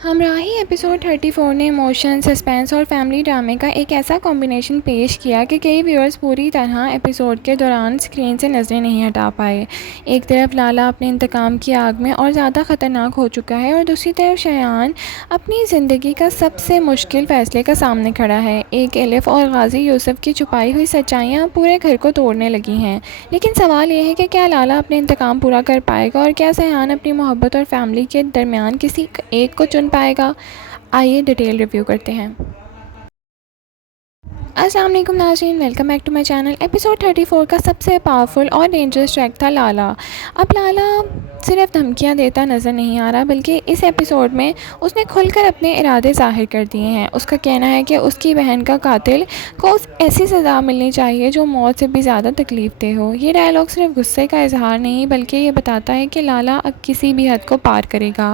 हमराही episode 34 ने emotion, suspense और family ड्रामे का एक ऐसा कॉम्बिनेशन पेश किया कि कई व्यूअर्स पूरी तरह एपिसोड के दौरान स्क्रीन से नज़रें नहीं हटा पाए। एक तरफ लाला अपने इंतकाम की आग में और ज़्यादा ख़तरनाक हो चुका है और दूसरी तरफ शयान अपनी ज़िंदगी का सबसे मुश्किल फ़ैसले का सामने खड़ा है। एक एलिफ और गाजी यूसुफ की छुपाई हुई सच्चाइयाँ पूरे घर को तोड़ने लगी हैं। लेकिन सवाल ये है कि क्या लाला अपने इंतकाम पूरा कर पाएगा और क्या शयान अपनी मोहब्बत और फैमिली के दरमियान किसी एक को चुन पाएगा। आइए डिटेल रिव्यू करते हैं। अस्सलाम वालेकुम नाज़रीन, welcome back to my channel. Episode 34 का सबसे पावरफुल और डेंजरस ट्रैक था लाला। अब लाला सिर्फ धमकियां देता नज़र नहीं आ रहा, बल्कि इस एपिसोड में उसने खुलकर अपने इरादे ज़ाहिर कर दिए हैं। उसका कहना है कि उसकी बहन का कातिल को ऐसी सज़ा मिलनी चाहिए जो मौत से भी ज़्यादा तकलीफ दे हो। ये डायलॉग सिर्फ गुस्से का इजहार नहीं, बल्कि ये बताता है कि लाला अब किसी भी हद को पार करेगा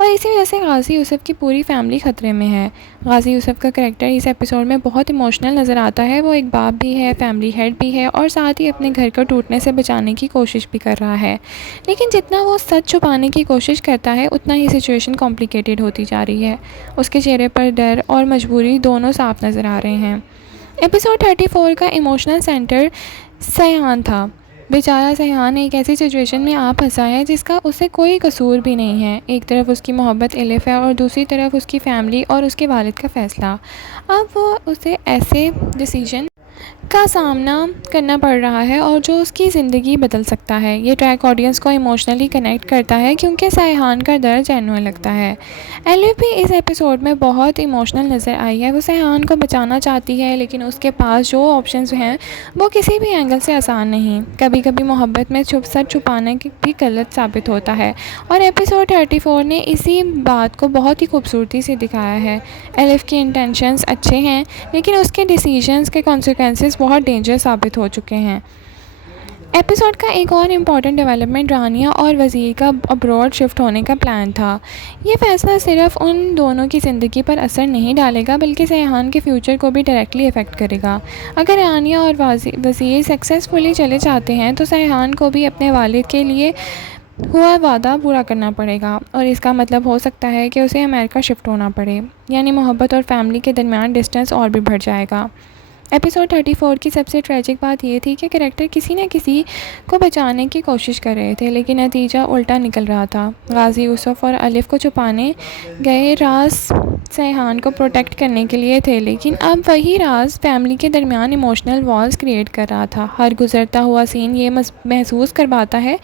और इसी वजह से गाजी यूसुफ की पूरी फैमिली ख़तरे में है। गाजी यूसुफ का करैक्टर इस एपिसोड में बहुत इमोशनल नज़र आता है। वो एक बाप भी है, फैमिली हेड भी है और साथ ही अपने घर को टूटने से बचाने की कोशिश भी कर रहा है। लेकिन जितना वो सच छुपाने की कोशिश करता है, उतना ही सिचुएशन कॉम्प्लिकेटेड होती जा रही है। उसके चेहरे पर डर और मजबूरी दोनों साफ नज़र आ रहे हैं। एपिसोड 34 का इमोशनल सेंटर सयान था। बेचारा सयान एक ऐसी सिचुएशन में आ फंसा है जिसका उसे कोई कसूर भी नहीं है। एक तरफ उसकी मोहब्बत एलिफ है और दूसरी तरफ उसकी फैमिली और उसके वालिद का फ़ैसला। अब वो उसे ऐसे डिसीजन का सामना करना पड़ रहा है और जो उसकी ज़िंदगी बदल सकता है। ये ट्रैक ऑडियंस को इमोशनली कनेक्ट करता है क्योंकि सयान का दर्द जेन्युइन लगता है। एलिफ भी इस एपिसोड में बहुत इमोशनल नज़र आई है। वो सयान को बचाना चाहती है, लेकिन उसके पास जो ऑप्शंस हैं वो किसी भी एंगल से आसान नहीं। कभी कभी मोहब्बत में सच छुपाना भी गलत साबित होता है और एपिसोड 34 ने इसी बात को बहुत ही खूबसूरती से दिखाया है। एलिफ के इंटेंशंस अच्छे हैं, लेकिन उसके डिसीजंस के कॉन्सिक्वेंसेस बहुत डेंजर साबित हो चुके हैं। एपिसोड का एक और इम्पॉर्टेंट डेवलपमेंट रानिया और वज़ीर का अब्रॉड शिफ्ट होने का प्लान था। ये फ़ैसला सिर्फ उन दोनों की ज़िंदगी पर असर नहीं डालेगा, बल्कि सयान के फ्यूचर को भी डायरेक्टली इफ़ेक्ट करेगा। अगर रानिया और वज़ीर सक्सेसफुली चले जाते हैं तो सयान को भी अपने वालिद के लिए हुआ वादा पूरा करना पड़ेगा और इसका मतलब हो सकता है कि उसे अमेरिका शिफ्ट होना पड़े। यानी मोहब्बत और फैमिली के दरमियान डिस्टेंस और भी बढ़ जाएगा। एपिसोड 34 की सबसे ट्रेजिक बात ये थी कि कैरेक्टर किसी न किसी को बचाने की कोशिश कर रहे थे, लेकिन नतीजा उल्टा निकल रहा था। गाजी यूसुफ और अलिफ को छुपाने गए राज सयान को प्रोटेक्ट करने के लिए थे, लेकिन अब वही राज फैमिली के दरमियान इमोशनल वॉल्स क्रिएट कर रहा था। हर गुजरता हुआ सीन ये महसूस करवाता है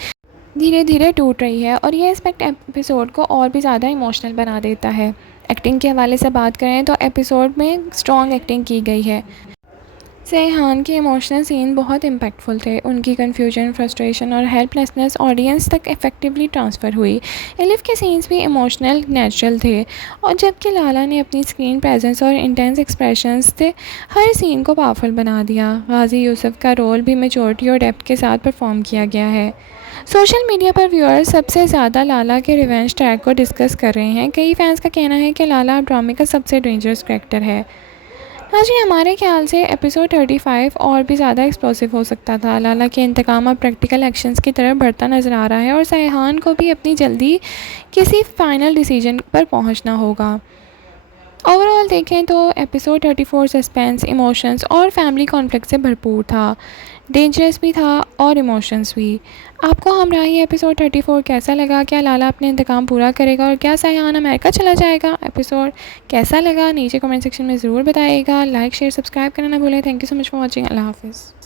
धीरे धीरे टूट रही है और ये एस्पेक्ट एपिसोड को और भी ज़्यादा इमोशनल बना देता है। एक्टिंग के हवाले से बात करें तो एपिसोड में स्ट्रॉन्ग एक्टिंग की गई है। सयान के इमोशनल सीन बहुत इम्पैक्टफुल थे। उनकी कन्फ्यूजन, फ्रस्ट्रेशन और हेल्पलेसनेस ऑडियंस तक इफेक्टिवली ट्रांसफ़र हुई। एलिफ के सीन्स भी इमोशनल नेचुरल थे और जबकि लाला ने अपनी स्क्रीन प्रेजेंस और इंटेंस एक्सप्रेशंस से हर सीन को पावरफुल बना दिया। गाजी यूसुफ का रोल भी मेच्योरिटी और डेप्थ के साथ परफॉर्म किया गया है। सोशल मीडिया पर व्यूअर्स सबसे ज़्यादा लाला के रिवेंज ट्रैक को डिस्कस कर रहे हैं। कई फैंस का कहना है कि लाला अब ड्रामे का सबसे डेंजरस कैरेक्टर है। हाँ जी, हमारे ख्याल से एपिसोड 35 और भी ज़्यादा एक्सप्लोसिव हो सकता था। लाला के इंतकाम अब प्रैक्टिकल एक्शंस की तरफ बढ़ता नज़र आ रहा है और सयान को भी अपनी जल्दी किसी फाइनल डिसीजन पर पहुंचना होगा। ओवरऑल देखें तो एपिसोड 34 सस्पेंस, इमोशंस और फैमिली कॉन्फ्लिक्ट से भरपूर था। डेंजरस भी था और इमोशंस भी। आपको हमराही एपिसोड 34 कैसा लगा? क्या लाला अपने इंतकाम पूरा करेगा और क्या सयान अमेरिका चला जाएगा? एपिसोड कैसा लगा नीचे कमेंट सेक्शन में ज़रूर बताइएगा। लाइक, शेयर, सब्सक्राइब करना ना भूलें। Thank you so much for watching. अल्लाह हाफिज़।